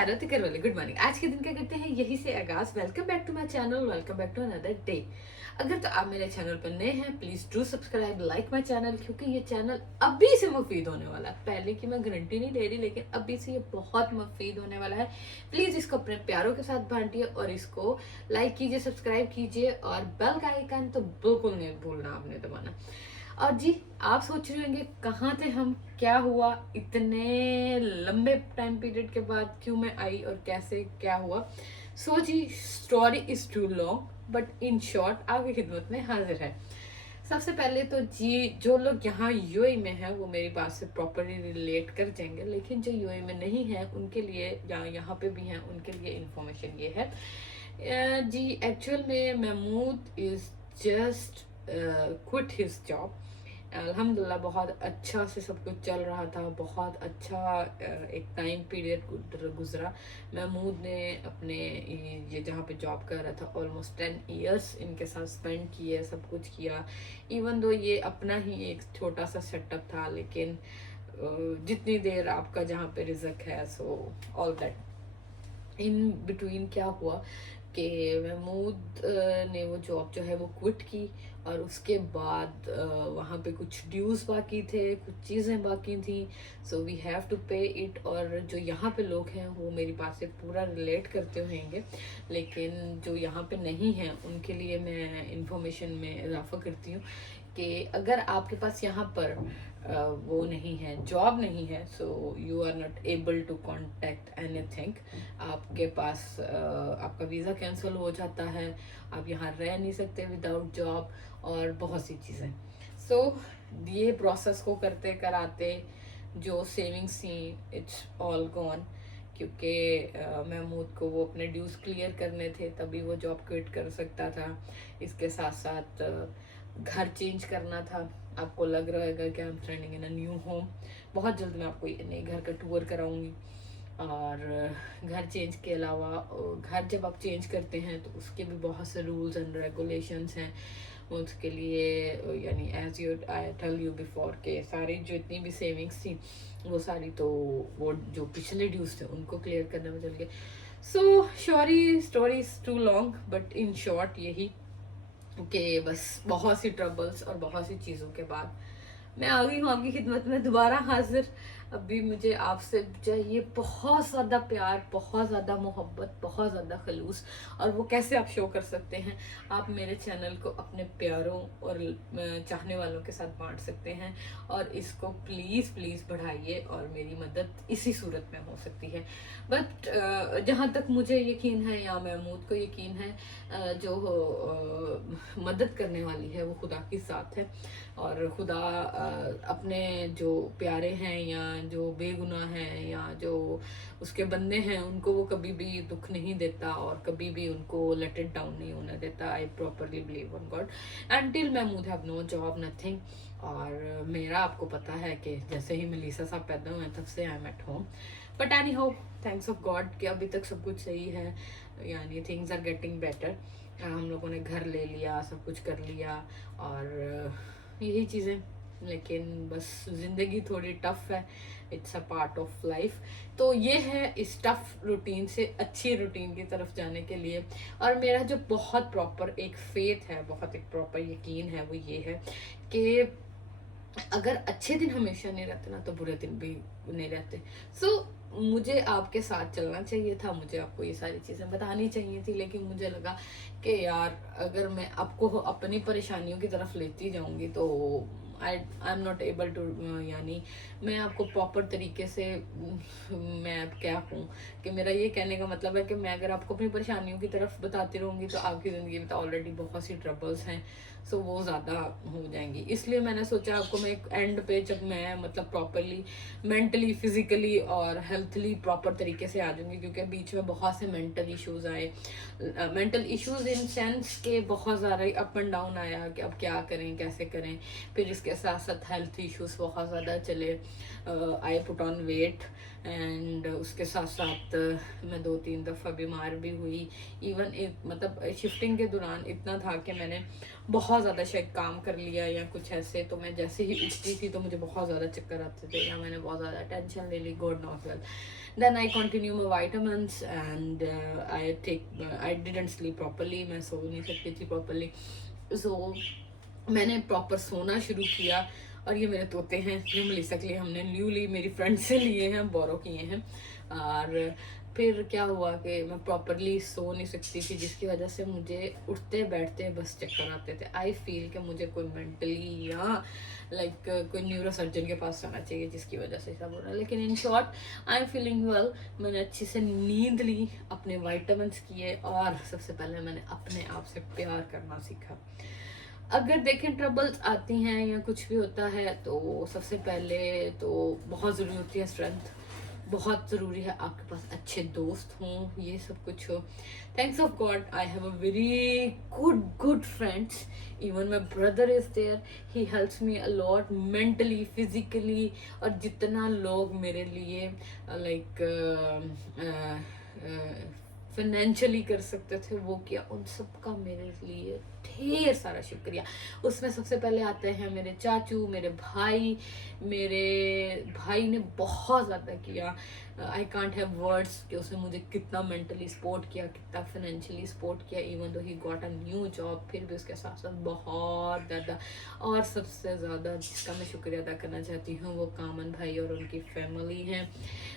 Hello तिकर वाले, good morning. आज के दिन क्या करते हैं यही से आगाज। Welcome back to my channel, welcome back to another day. अगर तो आप मेरे चैनल पर नए हैं, please do subscribe, like my channel, क्योंकि ये चैनल अभी से मुफीद होने वाला है। पहले की मैं गारंटी नहीं दे रही, लेकिन अभी से ये बहुत मुफीद होने वाला है। प्लीज इसको अपने प्यारों के साथ बांटिए और इसको लाइक कीजिए, सब्सक्राइब कीजिए और बेल का आइकन तो बिल्कुल नहीं भूलना आपने दबाना। और जी, आप सोच रहे होंगे कहाँ थे हम, क्या हुआ इतने लंबे टाइम पीरियड के बाद, क्यों मैं आई और कैसे क्या हुआ। सो जी, story is too long but in short आपकी खिदमत में हाजिर है। सबसे पहले तो जी, जो लोग यहाँ यूएई में हैं वो मेरी बात से प्रॉपरली रिलेट कर जाएंगे, लेकिन जो यूएई में नहीं है उनके लिए या यहाँ पे भी हैं उनके लिए इन्फॉर्मेशन ये है। जी, एक्चुअल में Mahmood is just quit his job. अल्हम्दुलिल्लाह बहुत अच्छा से सब कुछ चल रहा था, बहुत अच्छा एक टाइम पीरियड गुजरा। महमूद ने अपने ये जहाँ पे जॉब कर रहा था ऑलमोस्ट 10 ईयर्स इनके साथ स्पेंड किए, सब कुछ किया। इवन दो ये अपना ही एक छोटा सा सेटअप था, लेकिन जितनी देर आपका जहाँ पे रिजक है, so all that in between क्या हुआ कि महमूद ने वो जॉब जो है वो क्विट की। और उसके बाद वहाँ पे कुछ ड्यूज बाकी थे, कुछ चीज़ें बाकी थी, सो वी हैव टू पे इट। और जो यहाँ पे लोग हैं वो मेरी बात से पूरा रिलेट करते होंगे, लेकिन जो यहाँ पे नहीं हैं उनके लिए मैं इंफॉर्मेशन में इजाफा करती हूँ कि अगर आपके पास यहाँ पर वो नहीं है, जॉब नहीं है, so you are not able to contact anything. आपके पास आपका वीज़ा कैंसिल हो जाता है, आप यहाँ रह नहीं सकते विदाउट जॉब और बहुत सी चीज़ें। सो ये प्रोसेस को करते कराते जो सेविंग्स थी, इट्स ऑल गॉन। क्योंकि महमूद को वो अपने ड्यूज क्लियर करने थे, तभी वो जॉब क्विट कर सकता था। इसके साथ साथ घर चेंज करना था। आपको लग रहा होगा कि I am trending in a new home. बहुत जल्द मैं आपको नए घर का टूर कराऊंगी। और घर चेंज के अलावा घर जब आप चेंज करते हैं तो उसके भी बहुत से रूल्स एंड रेगुलेशंस हैं। उसके लिए यानी as you I tell you before के सारी जो इतनी भी सेविंग्स थी वो सारी तो वो जो पिछले ड्यूज थे उनको क्लियर करने में चल गए। So sorry, story is too long but in short यही कि बस बहुत सी ट्रबल्स और बहुत सी चीज़ों के बाद मैं आ गई हूँ आपकी खिदमत में दोबारा हाजिर। अभी मुझे आपसे चाहिए बहुत ज़्यादा प्यार, बहुत ज़्यादा मोहब्बत, बहुत ज़्यादा खलूस। और वो कैसे आप शो कर सकते हैं? आप मेरे चैनल को अपने प्यारों और चाहने वालों के साथ बांट सकते हैं और इसको प्लीज़ प्लीज़ बढ़ाइए और मेरी मदद इसी सूरत में हो सकती है। बट जहाँ तक मुझे यकीन है या महमूद को यकीन है, जो मदद करने वाली है वो खुदा के साथ है। और खुदा अपने जो प्यारे हैं या जो बेगुनाह हैं या जो उसके बंदे हैं उनको वो कभी भी दुख नहीं देता और कभी भी उनको लेट इट डाउन नहीं होने देता। I properly believe on God until Mahmood have no job, nothing. और मेरा आपको पता है कि जैसे ही मेलिसा साहब पैदा हुए तब से I am at home. But any hope, thanks of God कि अभी तक सब कुछ सही है, यानी थिंग्स आर गेटिंग बेटर। हम लोगों ने घर ले लिया, सब कुछ कर लिया और यही चीज़ें। लेकिन बस ज़िंदगी थोड़ी टफ है, it's a part of life. तो ये है इस टफ रूटीन से अच्छी रूटीन की तरफ जाने के लिए। और मेरा जो बहुत प्रॉपर एक फेथ है, बहुत एक प्रॉपर यकीन है, वो ये है कि अगर अच्छे दिन हमेशा नहीं रहते ना तो बुरे दिन भी नहीं रहते। सो मुझे आपके साथ चलना चाहिए था, मुझे आपको ये सारी चीज़ें बतानी चाहिए थी, लेकिन मुझे लगा कि यार अगर मैं आपको अपनी परेशानियों की तरफ लेती जाऊंगी तो I am not able to, यानी मैं आपको प्रॉपर तरीके से मैं अब क्या हूँ कि मेरा ये कहने का मतलब है कि मैं अगर आपको अपनी परेशानियों की तरफ बताती रहूँगी तो आपकी ज़िंदगी में तो ऑलरेडी बहुत सी ट्रबल्स हैं, सो वो ज़्यादा हो जाएंगी। इसलिए मैंने सोचा आपको मैं एक एंड पे जब मैं मतलब प्रॉपरली मेंटली, फिजिकली और हेल्थली प्रॉपर तरीके से आ जाऊंगी, क्योंकि बीच में बहुत से मेंटल इश्यूज आए। मेंटल इश्यूज इन सेंस के बहुत ज़्यादा अप एंड डाउन आया कि अब क्या करें, कैसे करें। फिर इसके उसके साथ साथ हेल्थ इश्यूज बहुत ज़्यादा चले, I put on weight, and उसके साथ साथ मैं 2-3 दफ़ा बीमार भी हुई। इवन मतलब शिफ्टिंग के दौरान इतना था कि मैंने बहुत ज़्यादा शायद काम कर लिया या कुछ ऐसे, तो मैं जैसे ही उठती थी तो मुझे बहुत ज़्यादा चक्कर आते थे या मैंने बहुत ज़्यादा टेंशन ले ली, God knows well. Then I continue my vitamins and I didn't sleep properly, मैं सो नहीं सकती थी प्रॉपरली। सो मैंने प्रॉपर सोना शुरू किया, और ये मेरे तोते हैं जो मलिसा के लिए हमने न्यूली मेरी फ्रेंड से लिए हैं, बोरो किए हैं। और फिर क्या हुआ कि मैं प्रॉपरली सो नहीं सकती थी, जिसकी वजह से मुझे उठते बैठते बस चक्कर आते थे। आई फील कि मुझे कोई मेंटली या लाइक कोई न्यूरो सर्जन के पास जाना चाहिए, जिसकी वजह से सब हो रहा है। लेकिन in short I am feeling well. मैंने अच्छी से नींद ली, अपने वाइटामिन्स किए, और सबसे पहले मैंने अपने आप से प्यार करना सीखा। अगर देखें ट्रबल्स आती हैं या कुछ भी होता है, तो सबसे पहले तो बहुत ज़रूरी होती है स्ट्रेंथ, बहुत ज़रूरी है आपके पास अच्छे दोस्त हों, ये सब कुछ हो। Thanks of God I have a very good friends, even my brother is there, he helps me a lot mentally physically. और जितना लोग मेरे लिए लाइक फाइनेंशियली कर सकते थे वो किया, उन सबका मेरे लिए ढेर सारा शुक्रिया। उसमें सबसे पहले आते हैं मेरे चाचू, मेरे भाई ने बहुत ज़्यादा किया। आई कांट हैव वर्ड्स कि उसने मुझे कितना मेंटली सपोर्ट किया, कितना फाइनेंशियली सपोर्ट किया। Even though he got a new job, फिर भी उसके साथ साथ बहुत ज़्यादा। और सबसे ज़्यादा जिसका मैं शुक्रिया अदा करना चाहती हूँ वो कामन भाई और उनकी फैमिली हैं।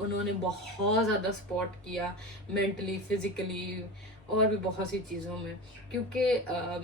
उन्होंने बहुत ज़्यादा सपोर्ट किया मेंटली, फिजिकली और भी बहुत सी चीज़ों में। क्योंकि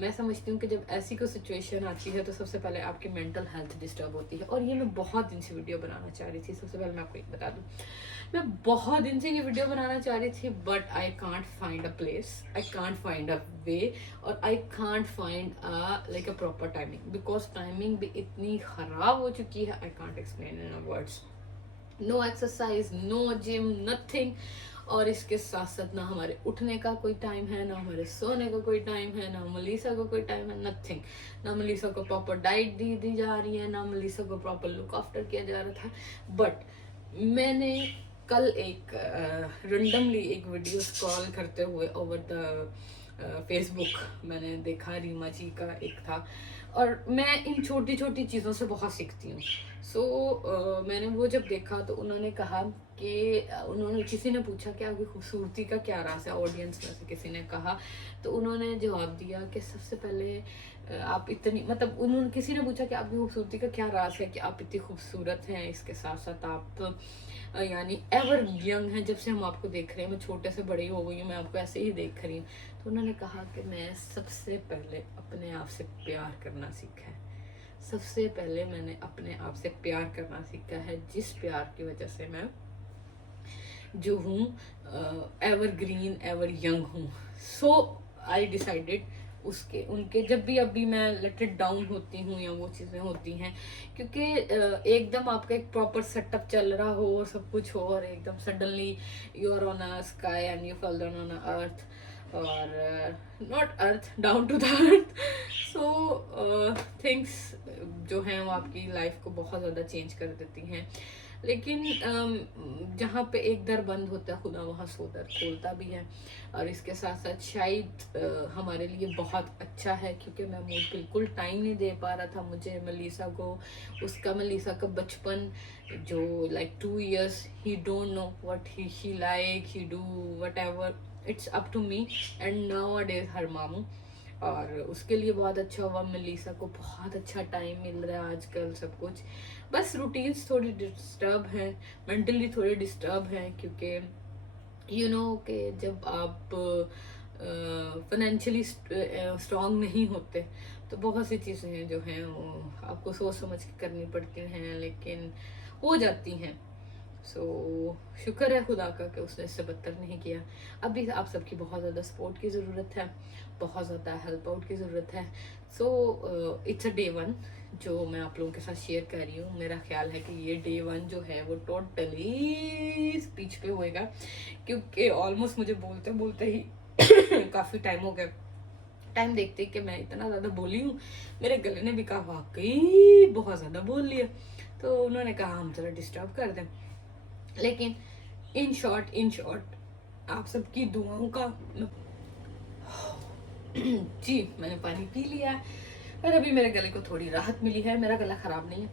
मैं समझती हूँ कि जब ऐसी कोई सिचुएशन आती है तो सबसे पहले आपकी मेंटल हेल्थ डिस्टर्ब होती है। और ये मैं बहुत दिन से वीडियो बनाना चाह रही थी। सबसे पहले मैं आपको एक बता दूँ, मैं बहुत दिन से ये वीडियो बनाना चाह रही थी, but I can't find a place, I can't find a way, और I can't find like a proper timing, because timing भी इतनी ख़राब हो चुकी है, I can't explain in words. No exercise, no gym, nothing. और इसके साथ साथ ना हमारे उठने का कोई टाइम है, ना हमारे सोने का कोई टाइम है, ना मलीसा को कोई टाइम है, नथिंग। ना मलीसा को प्रॉपर डाइट दी जा रही है, ना मलीसा को प्रॉपर लुक आफ्टर किया जा रहा था। बट मैंने कल एक रेंडमली एक वीडियो स्क्रॉल करते हुए ओवर द फेसबुक मैंने देखा, रीमा जी का एक था, और मैं इन छोटी छोटी चीज़ों से बहुत सीखती हूँ। सो मैंने वो जब देखा तो उन्होंने कहा कि उन्होंने, किसी ने पूछा कि आपकी खूबसूरती का क्या राज है, ऑडियंस में से किसी ने कहा, तो उन्होंने जवाब दिया कि सबसे पहले आप इतनी, मतलब उन्होंने, किसी ने पूछा कि आपकी खूबसूरती का क्या राज है कि आप इतनी खूबसूरत हैं, इसके साथ साथ आप यानी एवर यंग हैं। जब से हम आपको देख रहे हैं, मैं छोटे से बड़ी हो गई हूँ, मैं आपको ऐसे ही देख रही हूँ। तो उन्होंने कहा कि मैं सबसे पहले अपने आप से प्यार करना सीखा है। सबसे पहले मैंने अपने आप से प्यार करना सीखा है, जिस प्यार की वजह से मैं जो हूँ एवर ग्रीन, एवर यंग हूँ। सो आई डिसाइडेड उसके उनके जब भी अभी मैं लेटेड डाउन होती हूँ या वो चीज़ें होती हैं, क्योंकि एकदम आपका एक प्रॉपर सेटअप चल रहा हो और सब कुछ हो, और एकदम suddenly you are on a sky and you fall down on a earth, और not earth, down to the earth. So things जो हैं वो आपकी लाइफ को बहुत ज़्यादा चेंज कर देती हैं। लेकिन जहाँ पे एक दर बंद होता है खुदा वहाँ 100 दर खोलता भी है। और इसके साथ साथ शायद हमारे लिए बहुत अच्छा है, क्योंकि मैं बिल्कुल टाइम नहीं दे पा रहा था मुझे मलीसा को, मलीसा का बचपन जो like 2 years, he don't know what he like, he do whatever, it's up to me and nowadays her मामू। और उसके लिए बहुत अच्छा हुआ, मलीसा को बहुत अच्छा टाइम मिल रहा है आजकल, सब कुछ। बस रूटीन्स थोड़ी डिस्टर्ब हैं, मेंटली थोड़ी डिस्टर्ब हैं, क्योंकि यू नो कि जब आप फाइनेंशियली स्ट्रांग नहीं होते तो बहुत सी चीज़ें जो हैं वो आपको सोच समझ के करनी पड़ती हैं, लेकिन हो जाती हैं। सो शुक्र है खुदा का कि उसने इससे बदतर नहीं किया। अभी आप सबकी बहुत ज़्यादा सपोर्ट की ज़रूरत है, बहुत ज़्यादा हेल्प आउट की ज़रूरत है। सो इट्स अ डे 1 जो मैं आप लोगों के साथ शेयर कर रही हूँ। मेरा ख्याल है कि ये डे 1 जो है वो टोटली स्पीच पे होएगा, क्योंकि ऑलमोस्ट मुझे बोलते बोलते ही काफ़ी टाइम हो गया। टाइम देखते कि मैं इतना ज़्यादा बोली हूँ, मेरे गले ने भी कहा वाकई बहुत ज़्यादा बोल लिया, तो उन्होंने कहा हम ज़रा डिस्टर्ब कर दें। लेकिन इन शॉर्ट आप सबकी दुआओं का जी मैंने पानी पी लिया और अभी मेरे गले को थोड़ी राहत मिली है। मेरा गला ख़राब नहीं है,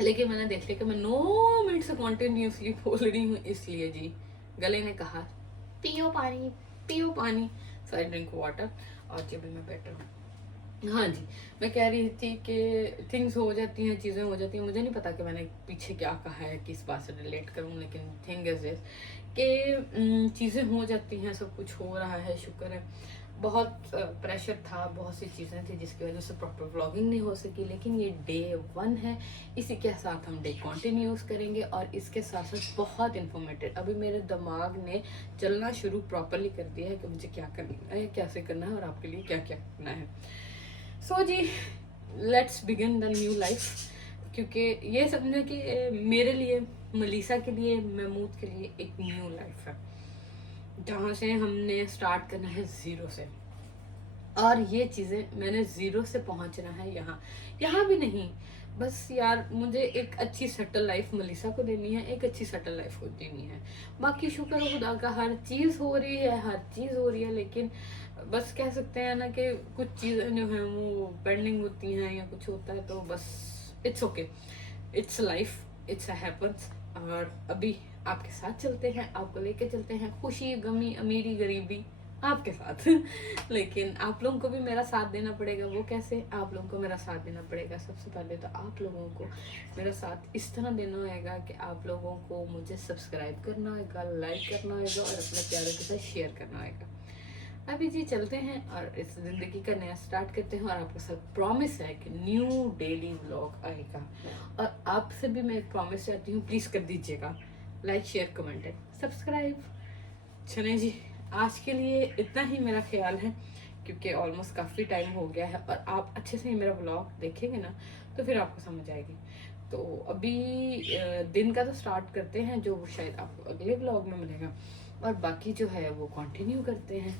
लेकिन मैंने देख लिया कि मैं 9 मिनट से कॉन्टिन्यूसली बोल रही हूँ, इसलिए जी गले ने कहा पियो पानी, पियो पानी। सो आई ड्रिंक वाटर और जब भी मैं बेटर हूँ। हाँ जी, मैं कह रही थी कि थिंग्स हो जाती हैं, चीज़ें हो जाती हैं। मुझे नहीं पता कि मैंने पीछे क्या कहा है, किस बात से रिलेट करूँ, लेकिन थिंग इज दिस कि चीज़ें हो जाती हैं, सब कुछ हो रहा है, शुक्र है। बहुत प्रेशर था, बहुत सी चीज़ें थी जिसकी वजह से प्रॉपर व्लॉगिंग नहीं हो सकी, लेकिन ये डे 1 है, इसी के साथ हम डे कंटिन्यूस करेंगे और इसके साथ साथ बहुत इन्फॉर्मेटिव अभी मेरे दिमाग ने चलना शुरू प्रॉपरली कर दिया है कि मुझे क्या करना है, कैसे करना है और आपके लिए क्या क्या करना है। सो जी let's begin the new life, क्योंकि ये समझे कि मेरे लिए, मलीसा के लिए, महमूद के लिए एक न्यू लाइफ है जहाँ से हमने स्टार्ट करना है ज़ीरो से। और ये चीज़ें मैंने ज़ीरो से पहुँचना है यहाँ, यहाँ भी नहीं, बस यार मुझे एक अच्छी सेटल लाइफ मलीसा को देनी है, एक अच्छी सेटल लाइफ को देनी है। बाकी शुक्र खुदा का हर चीज़ हो रही है, हर चीज़ हो रही है, लेकिन बस कह सकते हैं ना कि कुछ चीज़ें जो हैं वो पेंडिंग होती हैं या कुछ होता है, तो बस it's okay, it's life, it's happens. और अभी आपके साथ चलते हैं, आपको लेके चलते हैं, खुशी गमी अमीरी गरीबी आपके साथ लेकिन आप लोगों को भी मेरा साथ देना पड़ेगा। वो कैसे? आप लोगों को मेरा साथ देना पड़ेगा। सबसे पहले तो आप लोगों को मेरा साथ इस तरह देना होगा कि आप लोगों को मुझे सब्सक्राइब करना होगा, लाइक करना होगा और अपने प्यारों के साथ शेयर करना होगा। अभी जी चलते हैं और इस ज़िंदगी का नया स्टार्ट करते हैं, और आपके साथ प्रॉमिस है कि न्यू डेली व्लॉग आएगा। और आपसे भी मैं एक प्रॉमिस चाहती हूँ, प्लीज़ कर दीजिएगा like share comment and subscribe. चलें जी, आज के लिए इतना ही मेरा ख्याल है, क्योंकि ऑलमोस्ट काफ़ी टाइम हो गया है और आप अच्छे से मेरा व्लॉग देखेंगे ना तो फिर आपको समझ आएगी। तो अभी दिन का तो स्टार्ट करते हैं, जो शायद आपको अगले व्लॉग में मिलेगा, और बाकी जो है वो कंटिन्यू करते हैं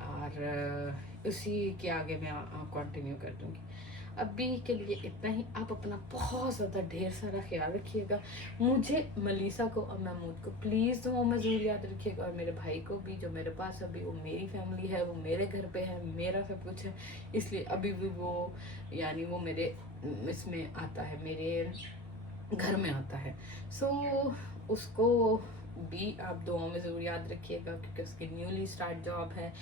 और उसी के आगे मैं कंटिन्यू कर दूँगी। अभी के लिए इतना ही। आप अपना बहुत ज़्यादा ढेर सारा ख्याल रखिएगा, मुझे, मलीसा को और महमूद को प्लीज़ दुआओं में ज़रूर याद रखिएगा, और मेरे भाई को भी, जो मेरे पास अभी वो मेरी फैमिली है, वो मेरे घर पे है, मेरा सब कुछ है, इसलिए अभी भी वो यानी वो मेरे इसमें आता है, मेरे घर में आता है। सो उसको भी आप दुआओं में ज़रूर याद रखिएगा, क्योंकि उसकी न्यूली स्टार्ट जॉब है।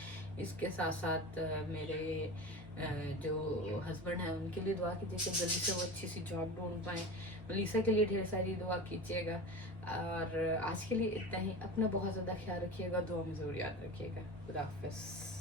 इसके साथ साथ मेरे जो हस्बैंड हैं उनके लिए दुआ कीजिए कि जल्दी से वो अच्छी सी जॉब ढूंढ पाएँ। मलीसा के लिए ढेर सारी दुआ कीजिएगा। और आज के लिए इतना ही। अपना बहुत ज़्यादा ख्याल रखिएगा, दुआ में ज़रूर याद रखिएगा। खुदा हाफ़िज़।